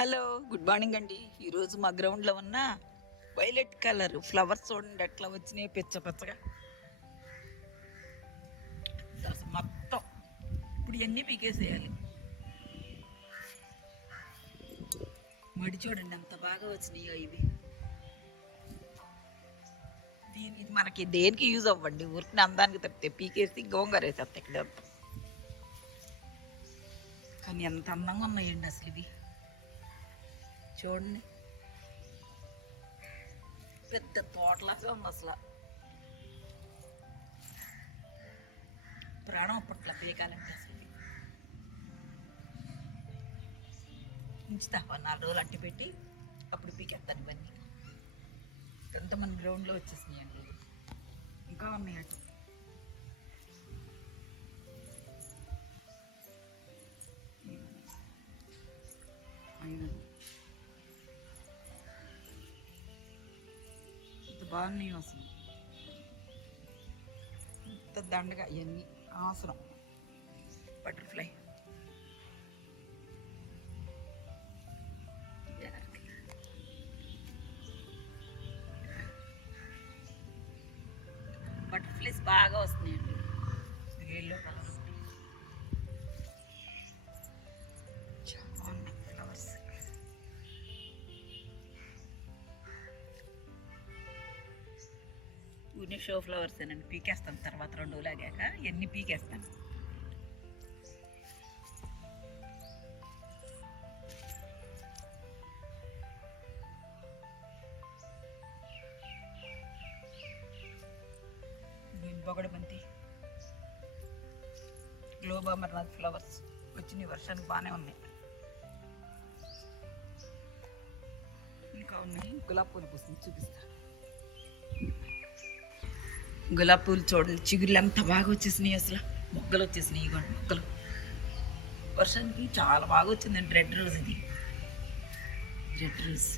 Hello, good morning అండి. ఈరోజు మా గ్రౌండ్లో ఉన్న వైలెట్ కలర్ ఫ్లవర్స్ చూడండి ఎట్లా వచ్చినాయి, పిచ్చ పిచ్చగా. అసలు మొత్తం ఇప్పుడు ఎన్ని పీకేసేయాలి. మడి చూడండి ఎంత బాగా వచ్చినాయో. ఇది మనకి దేనికి యూజ్ అవ్వండి, ఊరికి అందానికి తప్పితే పీకేసి గోంగూర వేసేస్తాయి ఇక్కడ. కానీ ఎంత అందంగా ఉన్నాయండి అసలు ఇవి. చూడండి పెద్ద తోటలాగా ఉంది అసలు. ప్రాణం అప్పట్లా పీకాలంటే అసలు ఉంచుతా 4 రోజులు అట్టి పెట్టి అప్పుడు పీకేస్తాను ఇవన్నీ. ఎంత మన గ్రౌండ్లో వచ్చేసినాయండి. ఇంకా ఉన్నాయి అటు. ఇంత బాగున్నాయి అసలు. ఇంత దండగా ఇవన్నీ అవసరం. బటర్ఫ్లై బటర్ఫ్లైస్ బాగా వస్తున్నాయండి. ఎల్లో కలర్ చాలా ఫ్లవర్స్. ఊరిని షో ఫ్లవర్స్ ఏనండి, పీకేస్తాను తర్వాత 2 రోజులు ఆగాక ఎన్ని పీకేస్తాను. బొగడబంతి, గ్లోబ్ అమర్నాథ్ ఫ్లవర్స్ వచ్చిన వర్షానికి బాగానే ఉన్నాయి. ఇంకా ఉన్నాయి. గులాబీ పూలు పూసింది, చూపిస్తా. గులాబీ పూలు చూడండి, చిగురులు ఎంత బాగా వచ్చేసినాయి అసలు. మొగ్గలు వచ్చేసినాయి, ఇవ్వండి మొగ్గలు. వర్షానికి చాలా బాగా వచ్చిందండి. రెడ్ రోజ్, ఇది రెడ్ రోజ్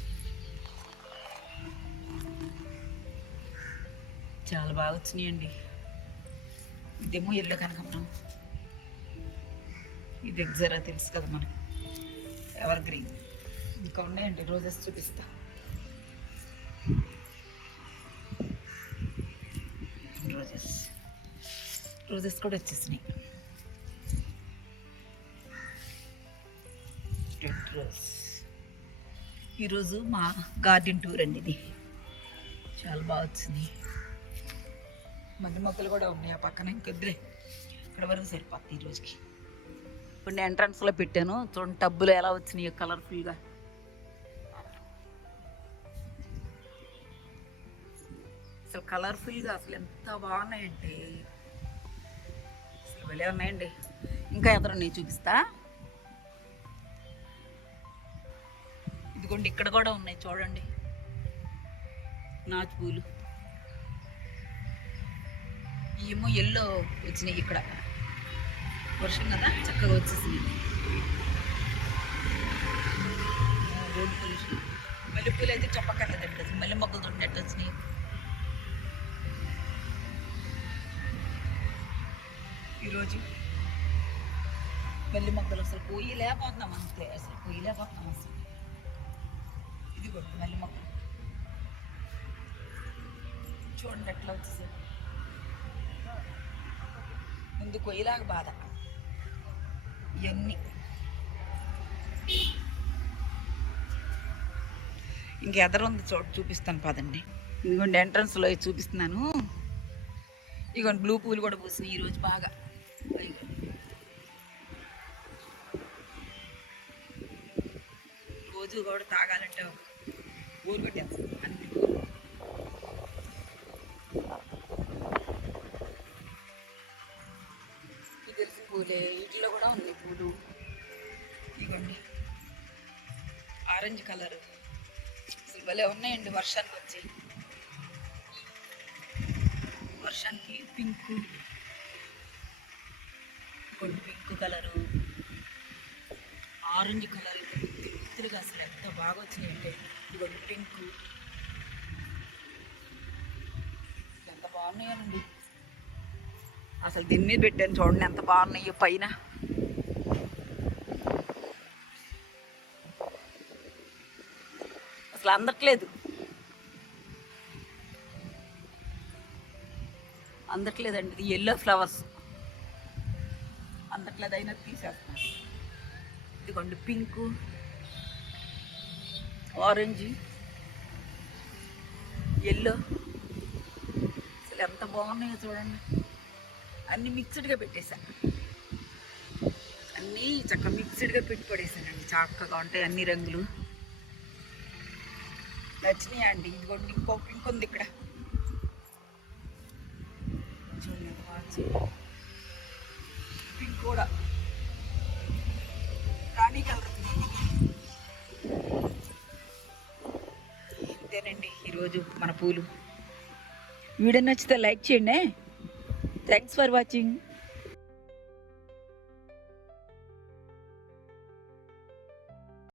చాలా బాగా వచ్చినాయండి. ఇదేమో ఎల్లో కనకాంబరం, ఇది ఎగ్జరా తెలుసు కదా మనకి, ఎవర్ గ్రీన్. ఇంకా ఉన్నాయండి రోజెస్, చూపిస్తా. రోజెస్ కూడా వచ్చేసినాయి. Red rose. ఈరోజు మా గార్డెన్ టూర్ అండి ఇది. చాలా బాగా వచ్చింది. మధ్య మొక్కలు కూడా ఉన్నాయి ఆ పక్కన. ఇంకొద్దులే, ఇక్కడ వరకు సరిపోతుంది ఈ రోజుకి. ఇప్పుడు నేను ఎంట్రన్స్లో పెట్టాను చూడండి, టబ్బులు ఎలా వచ్చినాయి కలర్ఫుల్గా. అసలు కలర్ఫుల్గా అసలు ఎంత బాగున్నాయండి, అసలు భలే ఉన్నాయండి. ఇంకా ఎదురు నేను చూపిస్తా. ఇదిగోండి ఇక్కడ కూడా ఉన్నాయి చూడండి, నాచు పూలు. ఏమో ఎల్లో వచ్చినాయి ఇక్కడ, వర్షం కదా చక్కగా వచ్చేసినాయి. Road pollution. మల్లెపూలు అయితే చెప్పక్కర్లేదండి, అసలు మల్లె మొక్కలు తోడినట్టు వచ్చినాయి. ఈరోజు మల్లె మొక్కలు అసలు పోయలేకపోతున్నాం, అంతే అసలు పోయలేకపోతున్నాం అసలు. ఇది కూడా మల్లె మొక్కలు చూడండి ఎట్లా వచ్చేసాయి. ముందు కొయ్యలాగా బాధ ఇవన్నీ. ఇంకెదరు ఉంది చూపిస్తాను పదండి. ఇదిగోండి ఎంట్రన్స్లో చూపిస్తున్నాను. ఇదిగోండి బ్లూ పూలు కూడా పూసినాయి ఈరోజు బాగా. రోజు కూడా తాగాలంటే బోరు కొట్టేస్తాం అన్ని పూలు. తెలిసిన పూలే, వీటిలో కూడా ఉన్నాయి పూలు. ఇవ్వండి ఆరెంజ్ కలర్, అసలు భలే ఉన్నాయండి. వర్షానికి వచ్చి, వర్షానికి పింక్, కొన్ని పింక్ కలరు, ఆరెంజ్ కలర్, గుర్తులుగా అసలు ఎంత బాగా వచ్చినాయంటే. ఇవన్నీ పింక్, ఎంత బాగున్నాయండి. అసలు దీని మీద పెట్టాను చూడండి ఎంత బాగున్నాయో పైన. అసలు అందట్లేదు అందట్లేదండి. ఇది ఎల్లో ఫ్లవర్స్ అందట్లేదు, అయినా తీసేస్తాను. ఇదిగోండి పింకు, ఆరెంజ్, ఎల్లో, అసలు ఎంత బాగున్నాయో చూడండి. అన్నీ మిక్స్డ్గా పెట్టేశాను, అన్నీ చక్కగా మిక్స్డ్గా పెట్టి పడేసానండి. చక్కగా ఉంటాయి అన్ని రంగులు. నచ్చినాయి అండి. ఇదిగోండి ఇంకో పింక్ ఉంది ఇక్కడ చూడండి. పింక్ కూడా రాణి కలర్. ఇంతేనండి ఈరోజు మన పూలు. వీడియో నచ్చితే లైక్ చేయండి. Thanks for watching.